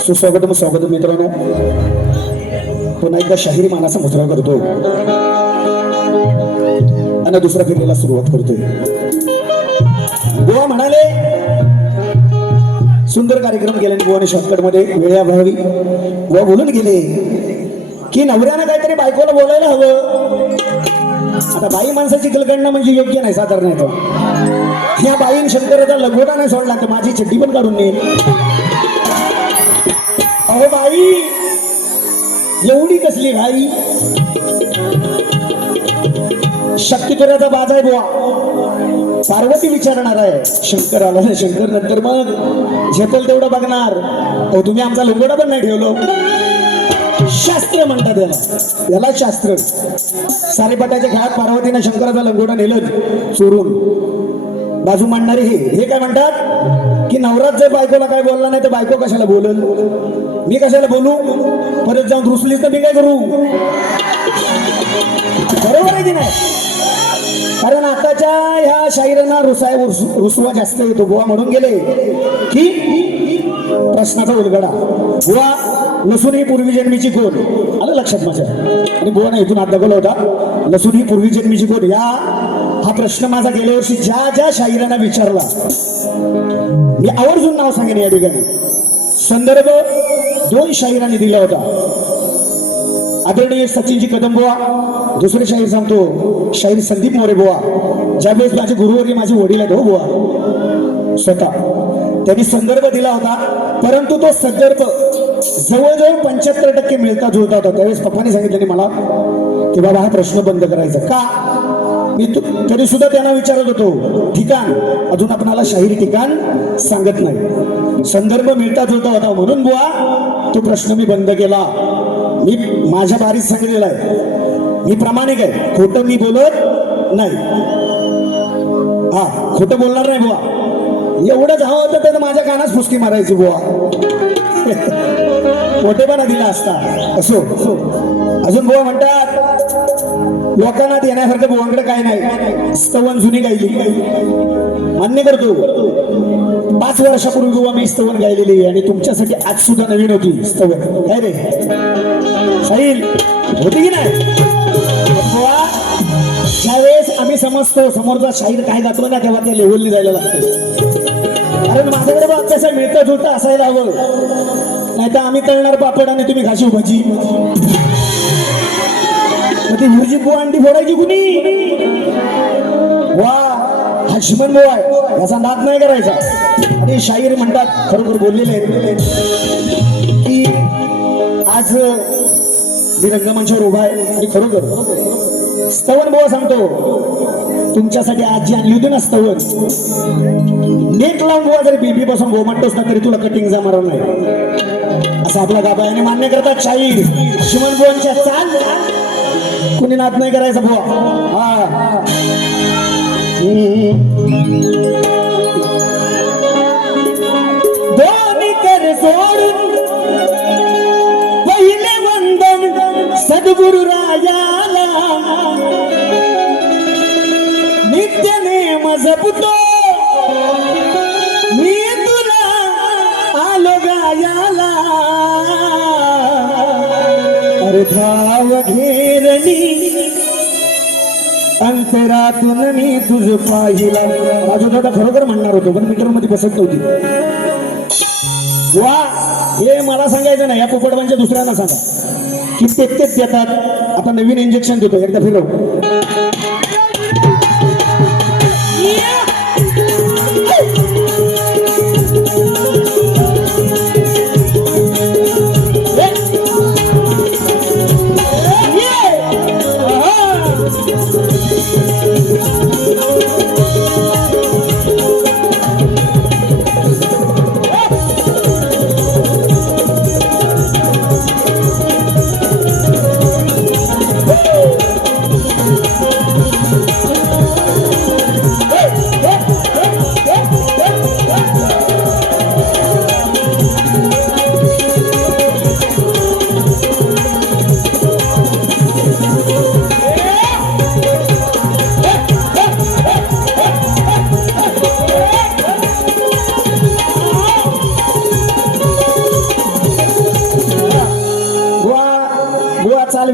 सुस्वागतम स्वागत मित्रांनो. पुन्हा एकदा शाहिरी मानाचा मुजरा करतोय. आणि दुसऱ्या फेरीला सुरुवात करतोय. गोवा म्हणाले सुंदर कार्यक्रम केल्याने गोवाने शॉर्टकटमध्ये वेळाभावी गोवा बोलून गेले की नवऱ्यानं काहीतरी बायकोला बोलायला हवं. आता बाई माणसाची कलकंडणं म्हणजे योग्य नाही साधारण आहे ह्या बाईन शंकराचा लगोटा नाही सोडला तर माझी चड्डी पण काढून नेईल अहो बाई एवढी कसली भाई शक्ती तुऱ्याचा बाज आहे बुवा. पार्वती विचारणार आहे. शंकर आला ना शंकर नंतर मग झेपल तेवढं बघणार. अहो तुम्ही आमचा लंगोडा पण नाही ठेवलो. शास्त्र म्हणतात याला. याला शास्त्र. सारेपटाच्या खेळात पार्वतीनं शंकराचा लंगोटा नेलं चोरून. बाजू मांडणारे हे. हे काय म्हणतात? की नवरात जर बायकोला काय बोलला नाही तर बायको कशाला बोलल मी कशाला बोलू? परत जाऊन रुसलीच तर मी काय करू? बरोबर आहे की नाही? कारण आताच्या ह्या शाहिरांना रुसाय रुसवा जास्त येतो. गोवा म्हणून गेले की प्रश्नाचा उलगडा. गोवा लसूण ही पूर्वी जन्मीची कोण आलं लक्षात माझ्या आणि गोवा इथून हात दाखवला होता. लसूण ही पूर्वी जन्मीची कोण या हा प्रश्न माझा गेल्या वर्षी ज्या ज्या शाहिरांना विचारला मी आवर्जून नाव सांगेन या ठिकाणी. संदर्भ दोन शाहिरांनी दिला होता. आदरणीय सचिनजी कदम बुवा दुसरे शाहीर सांगतो शाहीर संदीप मोरे बुवा ज्यावेळेस माझे गुरुवर्य माझे वडील आहेत हो बुवा स्वतः. त्यांनी संदर्भ दिला होता परंतु तो संदर्भ जवळजवळ पंच्याहत्तर टक्के मिळता जुळता होता. त्यावेळेस पप्पाने सांगितलं मला की बाबा हा प्रश्न बंद करायचा. का? मी तरी सुद्धा त्यांना विचारत होतो ठिकाण. अजून आपणाला शाहीर ठिकाण सांगत नाही. संदर्भ मिळताच होता होता म्हणून बुवा तो प्रश्न मी बंद केला. मी माझ्या बारीत सांगितलेला आहे. मी प्रामाणिक आहे. खोटं मी बोलत नाही. हा खोटं बोलणार नाही बुवा. एवढंच हवं होतं तर माझ्या कानाच फुसकी मारायची बुवा. मोठेपणा दिला असता. असो. अजून बुवा म्हणतात लोकांना देण्यासारखं भुवनकडे काय नाही. स्तवन जुनी गायली. मान्य करतो. पाच वर्षापूर्वी गोवा मी स्तवन गायलेली आहे आणि तुमच्यासाठी आज सुद्धा नवीन होती स्तवन. काय रे? साहिल होती की नाही? ज्यावेळेस आम्ही समजतो समोरचा शाहीर काय गातो ना तेव्हा त्या लेवलनी जायला लागतो. कारण माझ्याकडे बघ कसं मिळतं जुळतं असायला हवं. नाही तर आम्ही तळणार पापड आणि तुम्ही घाशी भाजी मग ती भुर्जी बुवा अंडी फोडायची कुणी? वा हा शिमन बुवा आहे याचा नाद नाही करायचा. आणि शाहीर म्हणतात खरोखर बोललेले आहेत. की आज मी रंगमंचावर उभा आहे आणि खरोखर स्तवन बुवा सांगतो तुमच्यासाठी आजी आणली होती ना स्तवन. नेट लावून बुवा जरी बीबी पासून गो म्हणतोस ना तरी तुला कटिंग जाणार नाही. असं आपला गाबायाने मान्य करतात शाहीर. शिमन बुवांच्या चाल कुणी नाद नाही करायचा भाऊ हा. दोन्ही कर सोडून पहिले वंदन सद्गुरु राजाला. नित्य नेम जपतो. मी तुला आलो गायाला. अर्धा अंतरातून मी तुझ पाहिला. माझं दादा खरोखर म्हणणार होतो पण मीटरमध्ये बसत नव्हती वा हे मला सांगायचं ना या पोपटवांच्या दुसऱ्यांना सांगा. की तेच देतात. आता नवीन इंजेक्शन देतो एकदा फिरव.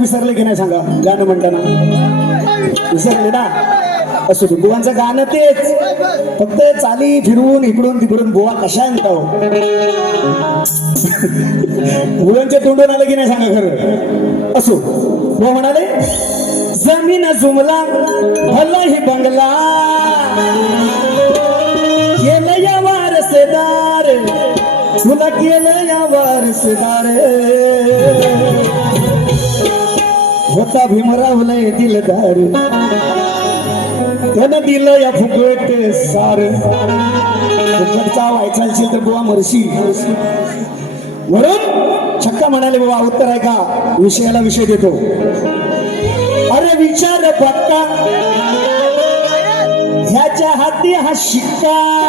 विसरले की नाही सांगा? गाणं म्हणताना. विसरले ना? असू दे. बुवांचं गाणं तेच. फक्त चाली फिरवून इकडून तिकडून बुवा कशा आणता हो बुवांच्या तोंडून आलं की नाही सांगा खरं? असो. बुवा म्हणाले जमीन जुमला भला ही बंगला. केलं या वारसदार. तुला केलं या वारसदार. होता येतील दार. त्यानं दिलं या फुकट सार. फुकटचा व्हायचा असेल तर बुवा मरशी. म्हणून छक्का म्हणाले बाबा उत्तर आहे का? विषयाला विषय देतो. अरे विचार पक्का. ह्याच्या हाती हा शिक्का.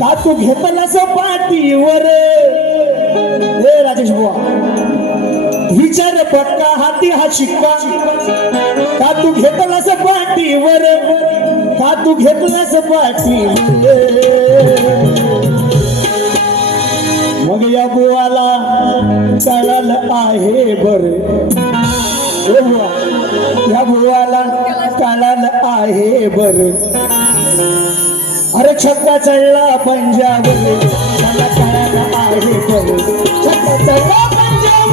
का तू घेतलास पाठीवर हे राजेश बुवा विचार पक्का हाती हा शिक्का. का तू घेतलास पाठीवर? का तू घेतलास पाठीवर? मग या बुवाला कळल आहे बर. या बुवाला कळल आहे बर. अरे छक्का चढला पंजाब मला आहे बर. छक्का चढला पंजाब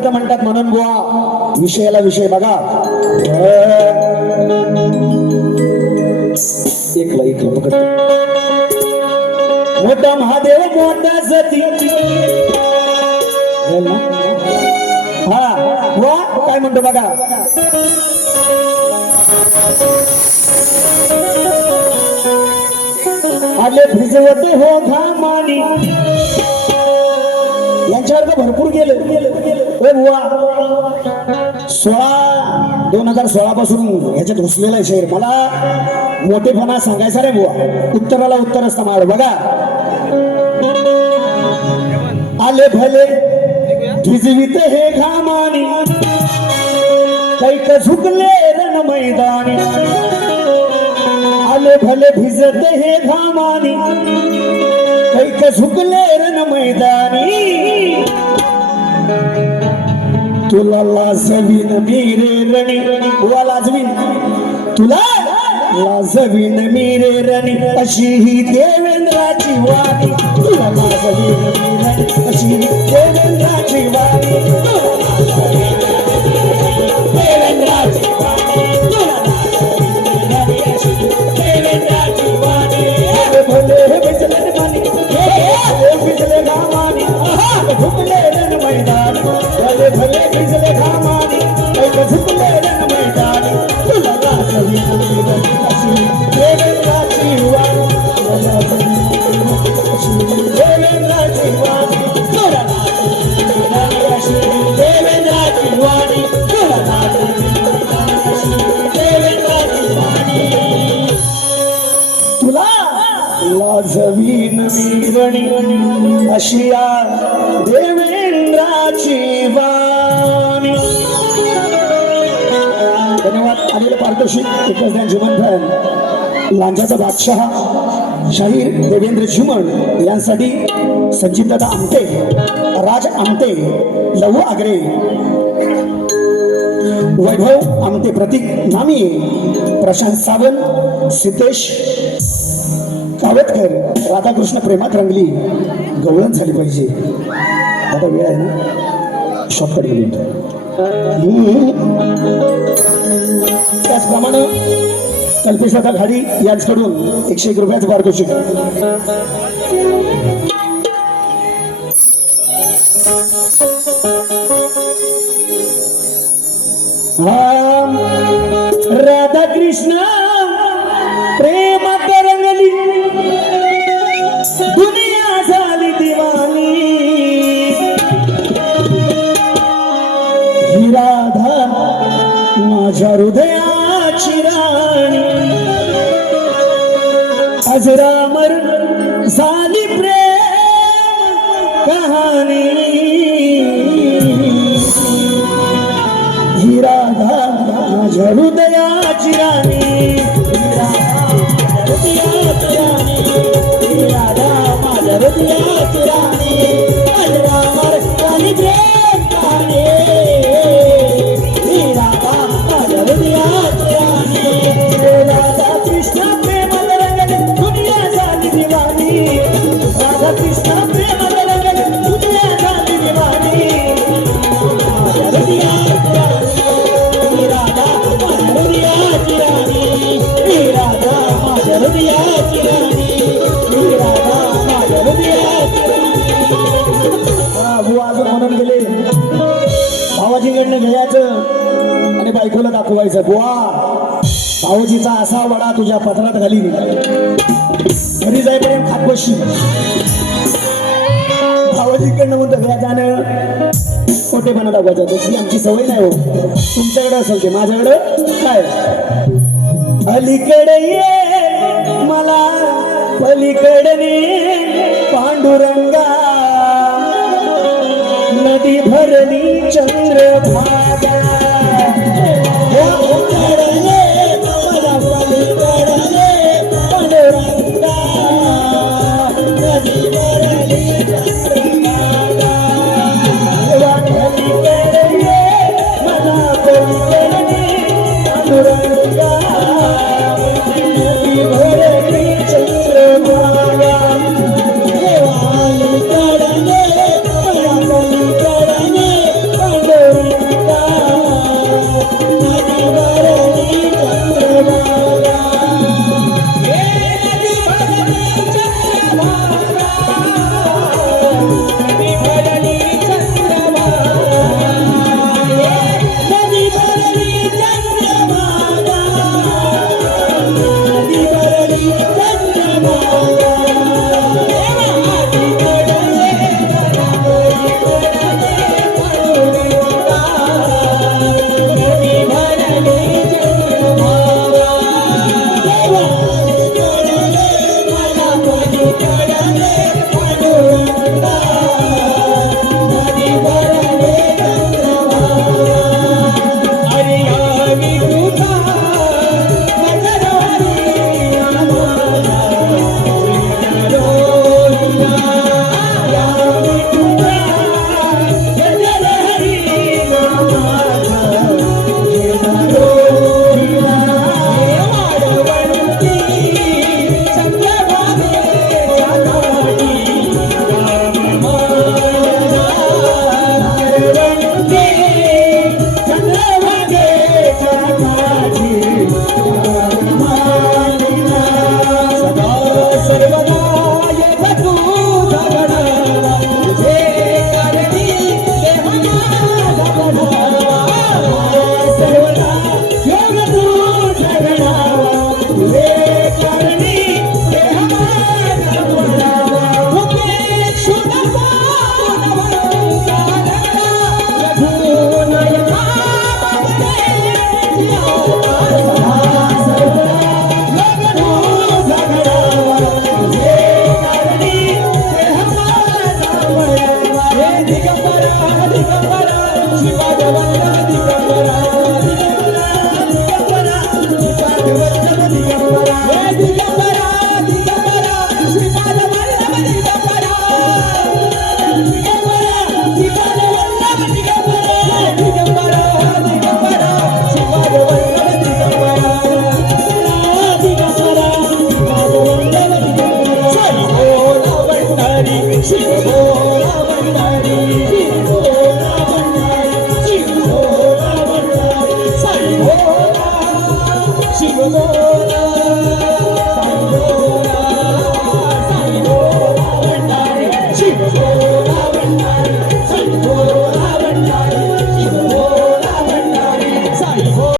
नामर्थ म्हणतात म्हणून बुवा. विषयाला विषय बघा. एकला एकला पकड मोठा महादेव मोठा सती हा वा काय म्हणतो बघा. आले भिजवते हो घामानी. यांच्यावर तर भरपूर गेलं. ए बुवा सोळा दोन हजार सोळा पासून ह्याच्यात घुसलेलं आहे शहर. मला मोठेपणा सांगायचा रे बुवा. उत्तराला उत्तर असतं मार बघा. आले भले झिजवित हे घामानी. कैक झुकले रण मैदानी. आले भले भिजत हे घामानी. झुकले रण मैदानी। तुला लाजवीन मीरे रणी। तुला लाजवीन। तुला लाजवीन मीरे रणी। अशी ही देवेंद्राची वाणी। तुला लाजवीन मी रणी। अशी ही देवेंद्राची वाणी। लाजवीन मीरणी अशिया देवेंद्राची वाणी। धन्यवाद आलेलं पारितोषिक एकच ज्ञान जीवन फॅन लांजाचा बादशहा शाहीर देवेंद्र झुमण यांसाठी संजीवदादा आमटे राज आमटे लहू आगरे वैभव आमटे प्रतीक नामी प्रशांत सावंत सितेश कावतकर राधाकृष्ण प्रेमात रंगली. गवळण झाली पाहिजे. आता वेळ आहे ना? शॉर्टकट गेली त्याचप्रमाणे कल्पेशलता घाडी यांच्याकडून एकशे एक रुपयाचं पारितोषिक राधा कृष्ण आज रामर झाली प्रेम कहाणी ही राधा माझ्या हृदयाची राणी। बोलवायचं बुवा भाऊजीचा असा वडा तुझ्या पत्रात घाली घरी जाईपर्यंत खात बसशी भावाजीकडनं म्हणतो घ्या जाणं खोटेपणा दाखवायचं तशी आमची सवय नाही हो. तुमच्याकडे असेल ते. माझ्याकडं काय? अलीकडे ये मला पलीकडे पांडुरंगा. नदी भरली चंद्रभागा.